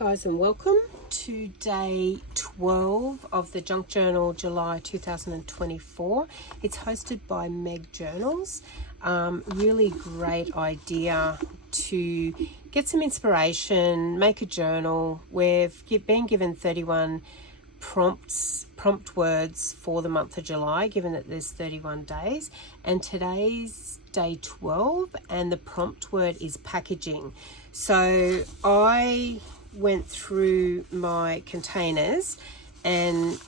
Guys, and welcome to day 12 of the Junk Journal July 2024. It's hosted by Meg Journals. Really great idea to get some inspiration, make a journal. We've been given 31 prompt words for the month of July, given that there's 31 days, and today's day 12 and the prompt word is packaging. So I went through my containers and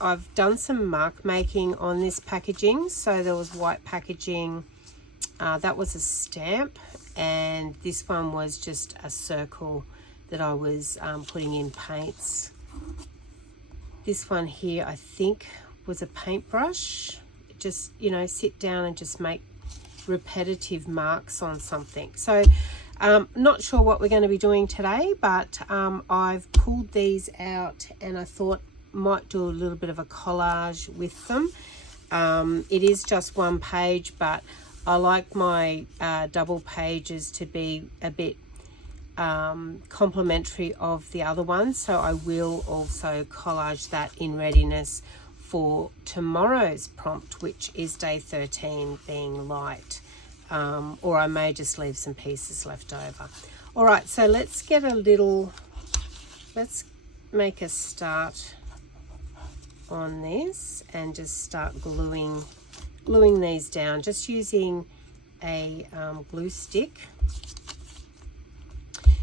I've done some mark making on this packaging. So there was white packaging, that was a stamp, and this one was just a circle that I was putting in paints. This one here I think was a paintbrush. Just, you know, sit down and just make repetitive marks on something. So not sure what we're going to be doing today, but I've pulled these out and I thought might do a little bit of a collage with them. It is just one page, but I like my double pages to be a bit complementary of the other ones, so I will also collage that in readiness for tomorrow's prompt, which is day 13, being light. Or I may just leave some pieces left over. All right, so let's make a start on this and just start gluing these down, just using a glue stick,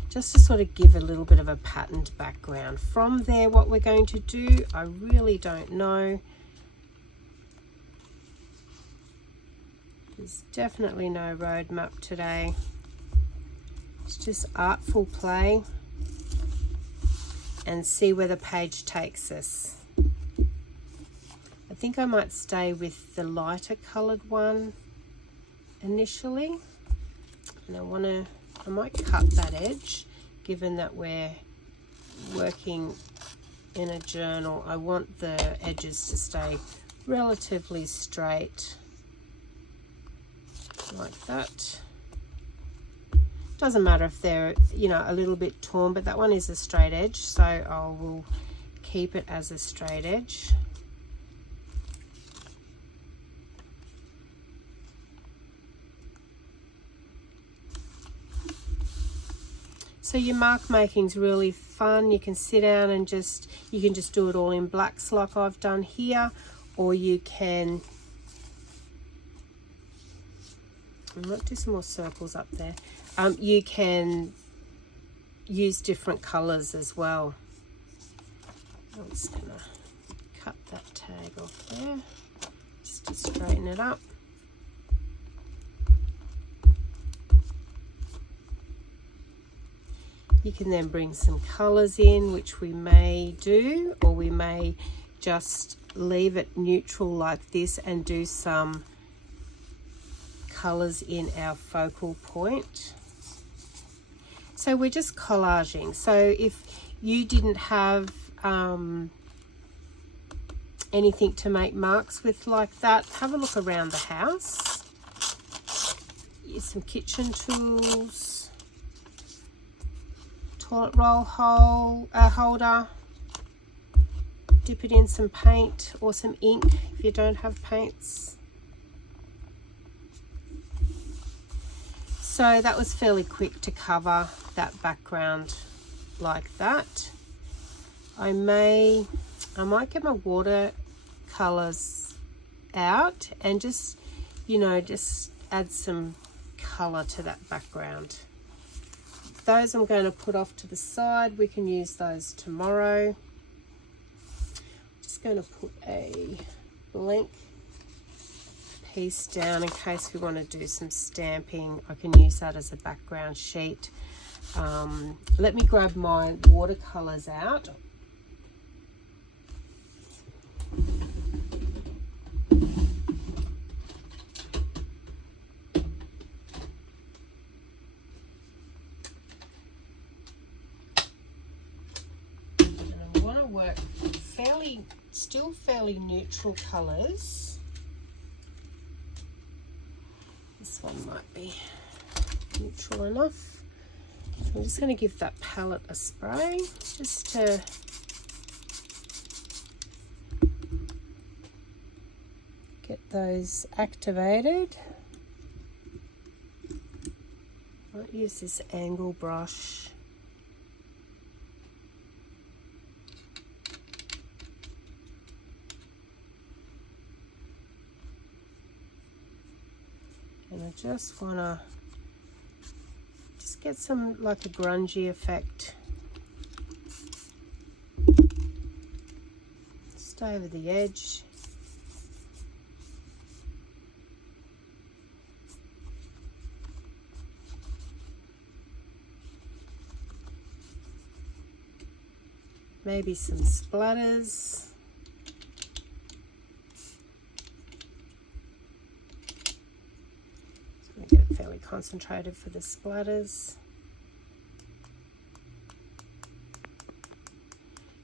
just to sort of give a little bit of a patterned background. From there, what we're going to do, I really don't know. There's definitely no roadmap today. It's just artful play and see where the page takes us. I think I might stay with the lighter coloured one initially, and I might cut that edge, given that we're working in a journal. I want the edges to stay relatively straight, like that. Doesn't matter if they're, you know, a little bit torn, but that one is a straight edge, so I will keep it as a straight edge. So your mark making's really fun. You can sit down and you can just do it all in blacks like I've done here, or you can, I might do some more circles up there. You can use different colours as well. I'm just going to cut that tag off there, just to straighten it up. You can then bring some colours in, which we may do, or we may just leave it neutral like this and do some colours in our focal point. So we're just collaging. So if you didn't have anything to make marks with like that, have a look around the house. Use some kitchen tools, toilet roll holder, dip it in some paint or some ink if you don't have paints. So that was fairly quick to cover that background like that. I might get my watercolors out and just, you know, just add some color to that background. Those I'm going to put off to the side. We can use those tomorrow. Just going to put a blank piece down in case we want to do some stamping. I can use that as a background sheet. Let me grab my watercolors out. Work still fairly neutral colors. This one might be neutral enough. So I'm just going to give that palette a spray just to get those activated. I'll use this angle brush. And I just want to get some, like a grungy effect. Just over the edge. Maybe some splatters. Get it fairly concentrated for the splatters.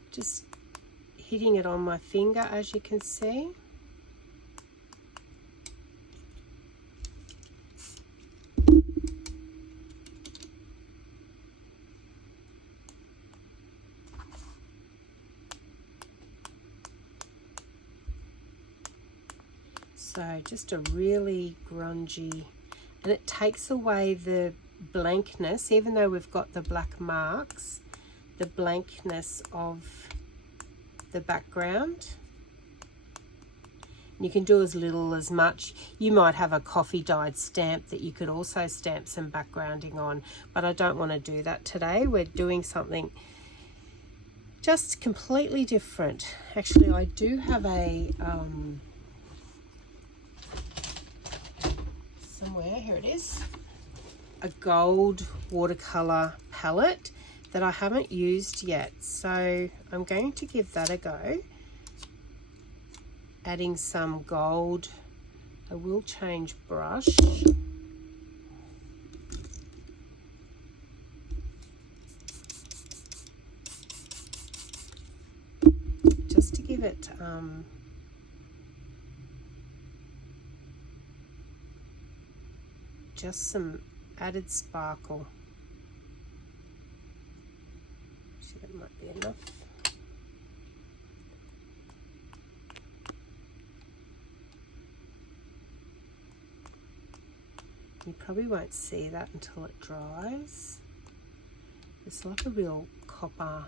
Just hitting it on my finger, as you can see. So just a really grungy, and it takes away the blankness, even though we've got the black marks, the blankness of the background. You can do as little as much. You might have a coffee dyed stamp that you could also stamp some backgrounding on, but I don't want to do that today. We're doing something just completely different. Actually, I do have a somewhere, here it is, a gold watercolor palette that I haven't used yet, so I'm going to give that a go, adding some gold. I will change brush. Just to give it just some added sparkle. So that might be enough. You probably won't see that until it dries. It's like a real copper.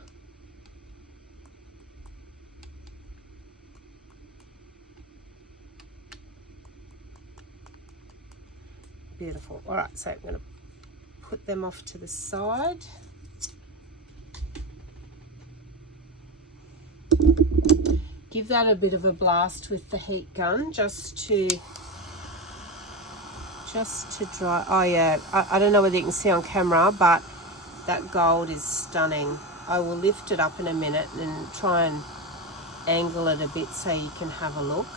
Beautiful. All right, so I'm going to put them off to the side. Give that a bit of a blast with the heat gun just to dry. Oh yeah, I don't know whether you can see on camera, but that gold is stunning. I will lift it up in a minute and try and angle it a bit so you can have a look.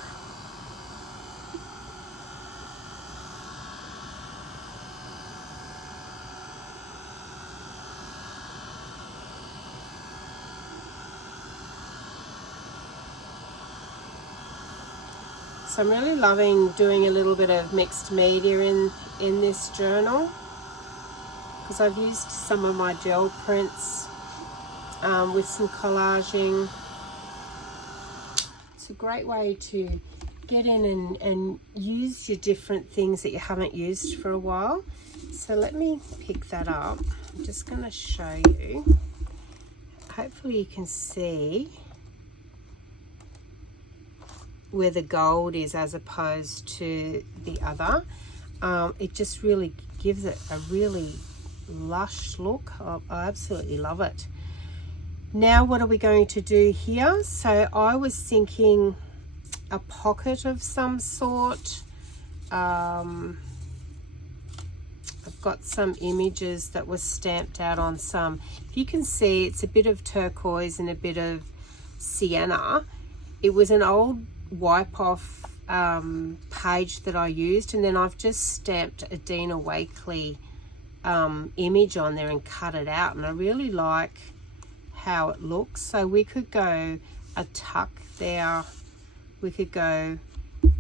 So I'm really loving doing a little bit of mixed media in this journal, because I've used some of my gel prints with some collaging. It's a great way to get in and use your different things that you haven't used for a while. So let me pick that up. I'm just going to show you. Hopefully you can see where the gold is as opposed to the other. It just really gives it a really lush look. I absolutely love it. Now what are we going to do here? So I was thinking a pocket of some sort. I've got some images that were stamped out on some. If you can see, it's a bit of turquoise and a bit of sienna. It was an old wipe off page that I used, and then I've just stamped a Dina Wakley image on there and cut it out, and I really like how it looks. So we could go a tuck there, we could go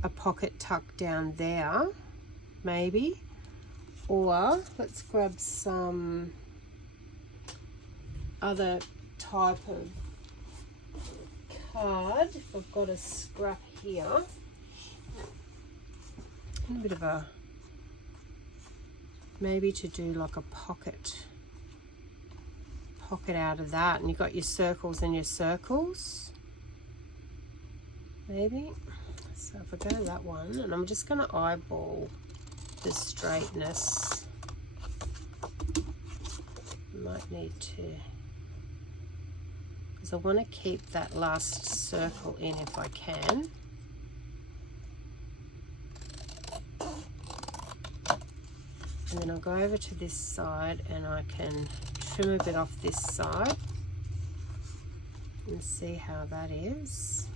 a pocket tuck down there maybe, or let's grab some other type of card. If I've got a scrap here, a bit of a, maybe to do like a pocket out of that, and you've got your circles and your circles, maybe. So if I go to that one, and I'm just going to eyeball the straightness. Might need to, because I want to keep that last circle in if I can. And then I'll go over to this side and I can trim a bit off this side and see how that is.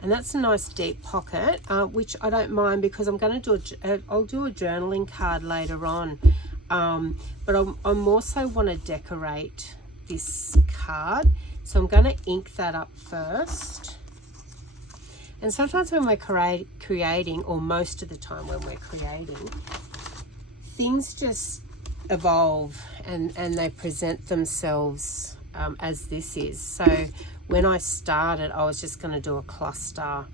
And that's a nice deep pocket, which I don't mind because I'm going to do I'll do a journaling card later on. But I'm also want to decorate this card. So I'm going to ink that up first. And sometimes when we're creating, or most of the time when we're creating, things just evolve and they present themselves as this is. So when I started, I was just going to do a cluster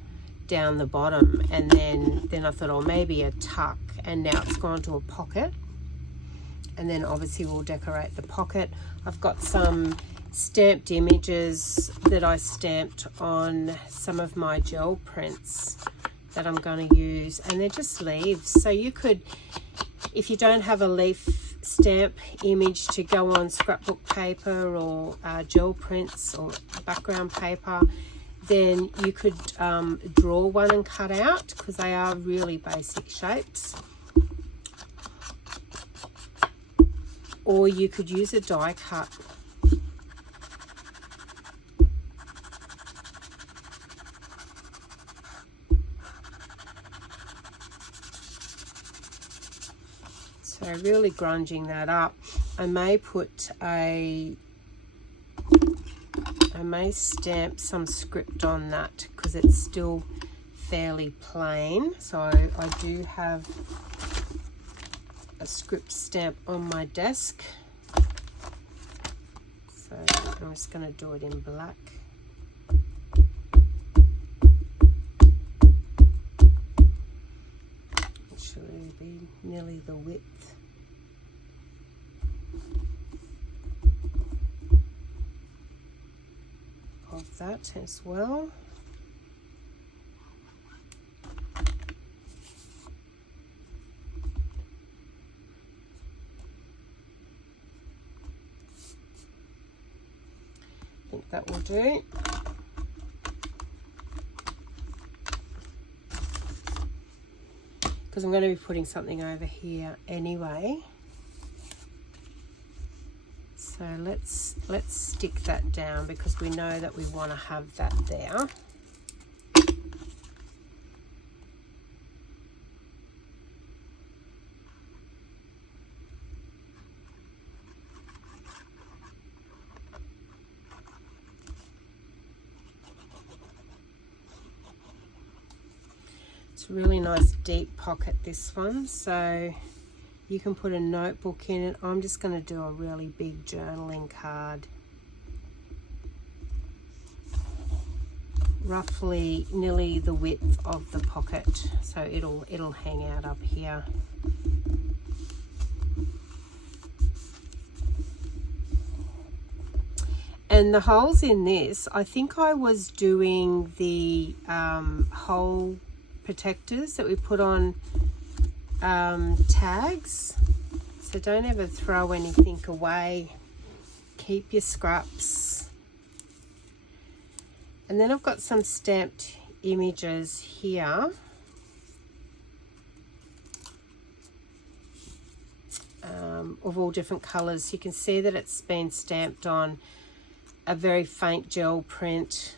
down the bottom, and then I thought, oh, maybe a tuck, and now it's gone to a pocket. And then obviously we'll decorate the pocket. I've got some stamped images that I stamped on some of my gel prints that I'm going to use, and they're just leaves. So you could, if you don't have a leaf stamp image to go on scrapbook paper or gel prints or background paper, then you could draw one and cut out, because they are really basic shapes. Or you could use a die cut. So really grunging that up. I may stamp some script on that because it's still fairly plain. So I do have a script stamp on my desk. So I'm just going to do it in black. It should really be nearly the width of that as well. I think that will do. Because I'm going to be putting something over here anyway. So let's stick that down, because we know that we want to have that there. It's a really nice deep pocket, this one, so you can put a notebook in it. I'm just going to do a really big journaling card, roughly nearly the width of the pocket, so it'll hang out up here. And the holes in this, I think I was doing the hole protectors that we put on tags. So don't ever throw anything away. Keep your scraps. And then I've got some stamped images here. Of all different colours. You can see that it's been stamped on a very faint gel print.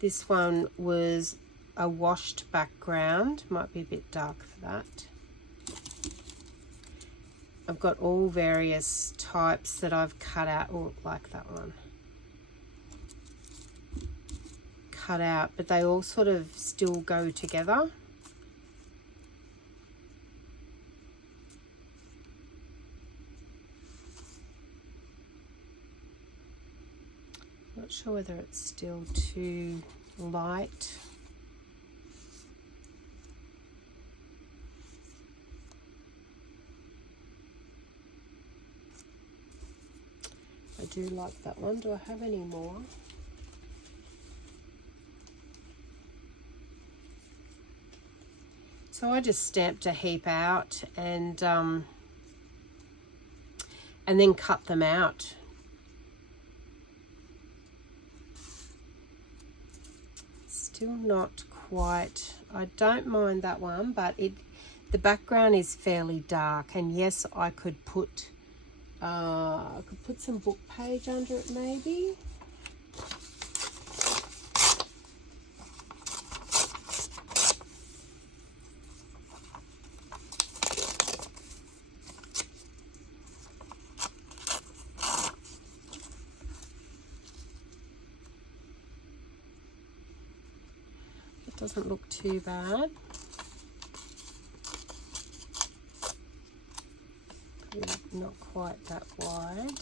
This one was a washed background. Might be a bit dark for that. I've got all various types that I've cut out, or like that one. Cut out, but they all sort of still go together. sure whether it's still too light. I do like that one. Do I have any more? So I just stamped a heap out and then cut them out. Still not quite. I don't mind that one, but the background is fairly dark, and yes, I could put some book page under it maybe. It doesn't look too bad. Not quite that wide.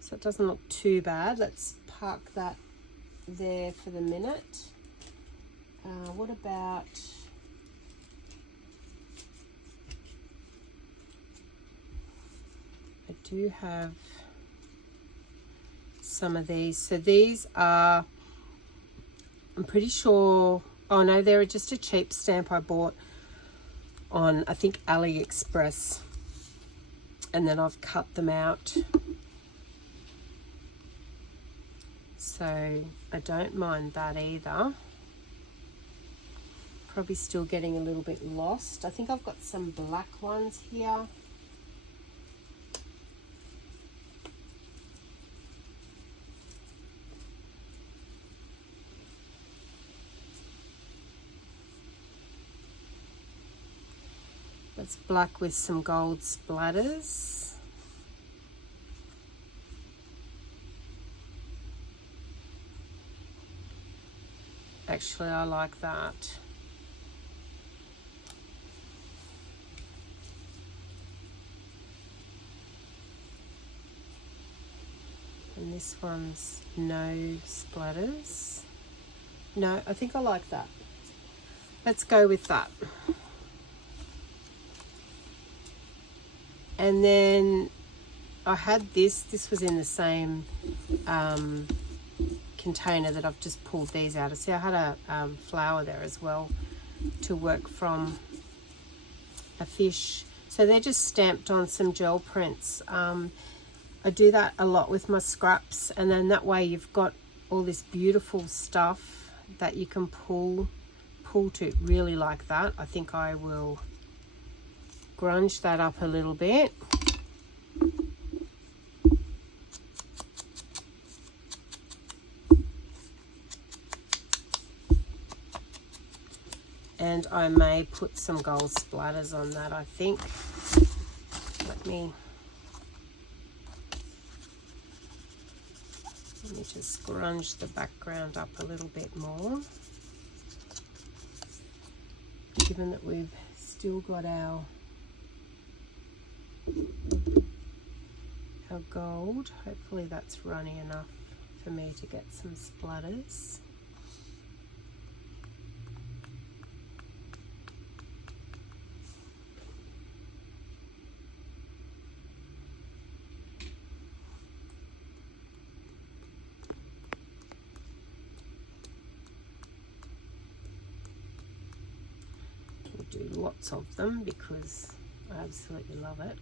So it doesn't look too bad. Let's park that there for the minute. What about I do have some of these. So these are, I'm pretty sure, oh no, they're just a cheap stamp I bought on, I think, AliExpress, and then I've cut them out. So I don't mind that either. Probably still getting a little bit lost. I think I've got some black ones here. It's black with some gold splatters. Actually, I like that. And this one's no splatters. No, I think I like that. Let's go with that. And then I had this was in the same container that I've just pulled these out of. See, I had a flower there as well to work from, a fish. So they're just stamped on some gel prints. I do that a lot with my scraps, and then that way you've got all this beautiful stuff that you can pull to. Really like that. I think I will grunge that up a little bit. And I may put some gold splatters on that, I think. Let me just grunge the background up a little bit more. Given that we've still got our gold, hopefully that's runny enough for me to get some splatters. We'll do lots of them because I absolutely love it.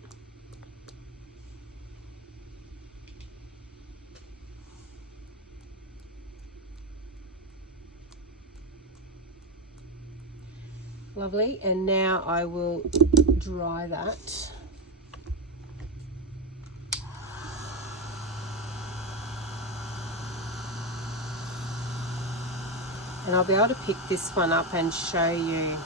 Lovely, and now I will dry that. And I'll be able to pick this one up and show you.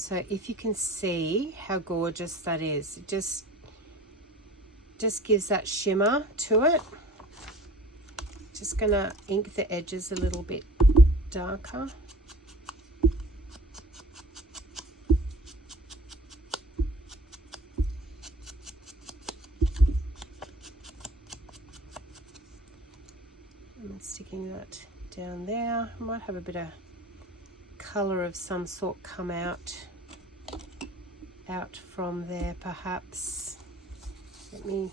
So if you can see how gorgeous that is, it just gives that shimmer to it. Just gonna ink the edges a little bit darker. I'm sticking that down there. I might have a bit of colour of some sort come out from there perhaps. Let me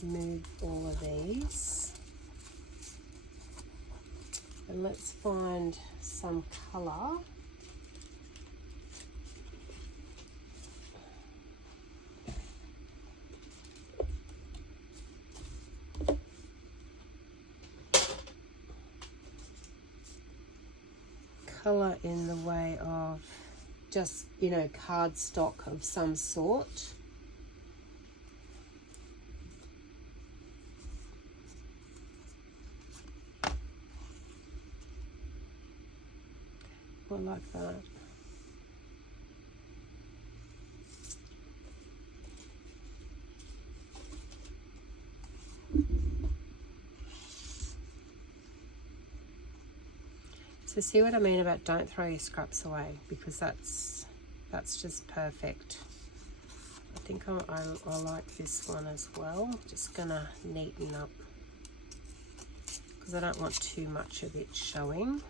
move all of these and let's find some colour. Colour in the way of just, you know, cardstock of some sort. I like that. So see what I mean about don't throw your scraps away, because that's just perfect. I think I like this one as well. Just gonna neaten up because I don't want too much of it showing.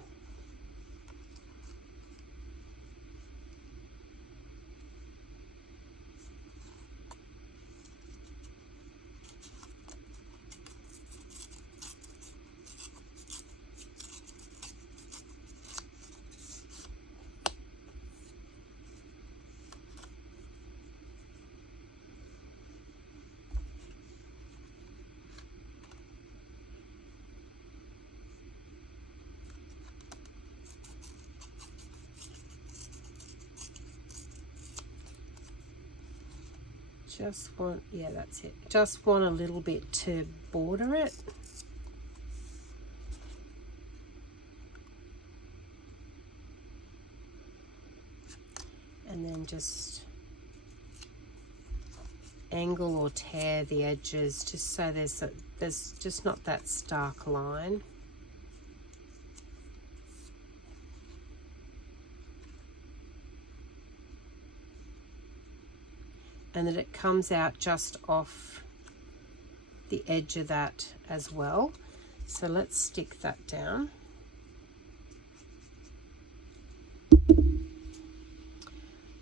Just want, yeah, that's it. Just want a little bit to border it. And then just angle or tear the edges just so there's just not that stark line. And that it comes out just off the edge of that as well. So let's stick that down.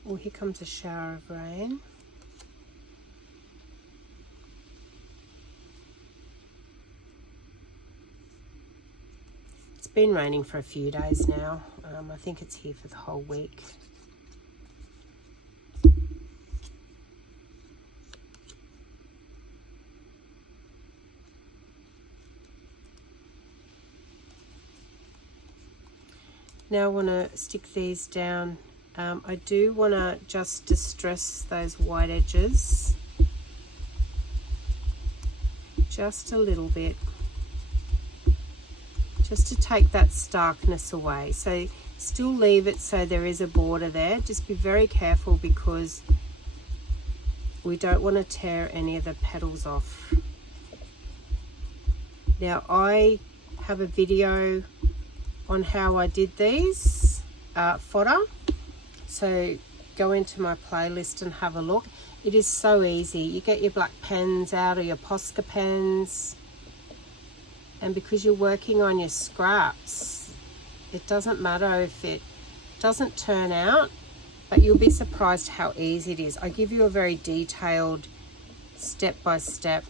Oh, here comes a shower of rain. It's been raining for a few days now. I think it's here for the whole week. Now I want to stick these down. I do want to just distress those white edges just a little bit, just to take that starkness away. So still leave it so there is a border there. Just be very careful because we don't want to tear any of the petals off. Now I have a video on how I did these fodder, so go into my playlist and have a look. It is so easy. You get your black pens out or your Posca pens, and because you're working on your scraps, it doesn't matter if it doesn't turn out, but you'll be surprised how easy it is. I give you a very detailed step-by-step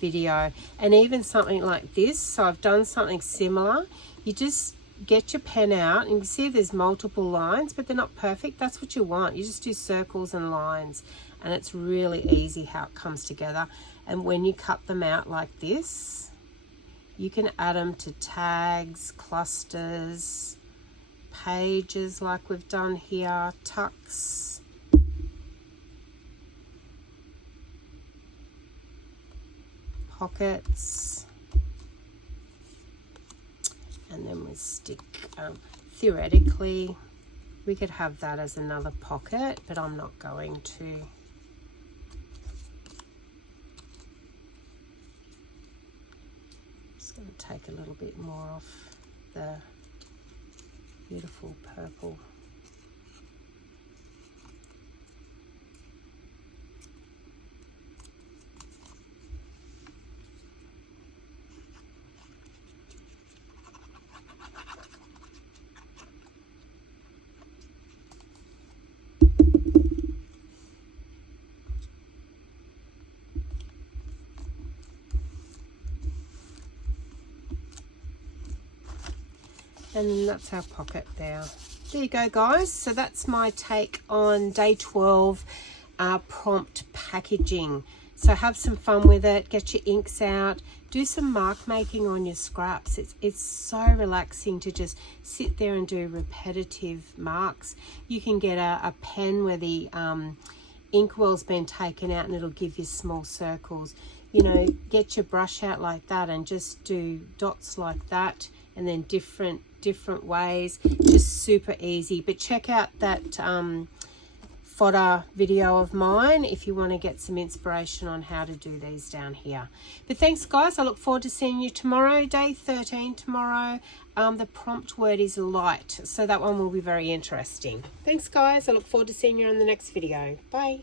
video, and even something like this. So I've done something similar. You just get your pen out and you see there's multiple lines, but they're not perfect. That's what you want. You just do circles and lines, and it's really easy how it comes together. And when you cut them out like this, you can add them to tags, clusters, pages like we've done here, tucks, pockets, and then we stick, theoretically, We could have that as another pocket, but I'm not going to. Just going to take a little bit more off the beautiful purple. And that's our pocket there. There you go, guys. So that's my take on day 12 prompt packaging. So have some fun with it, get your inks out, do some mark making on your scraps. It's so relaxing to just sit there and do repetitive marks. You can get a pen where the ink well's been taken out and it'll give you small circles. You know, get your brush out like that and just do dots like that, and then different ways. Just super easy. But check out that fodder video of mine if you want to get some inspiration on how to do these down here. But thanks, guys. I look forward to seeing you tomorrow, day 13 tomorrow. The prompt word is light, so that one will be very interesting. Thanks, guys. I look forward to seeing you on the next video. Bye.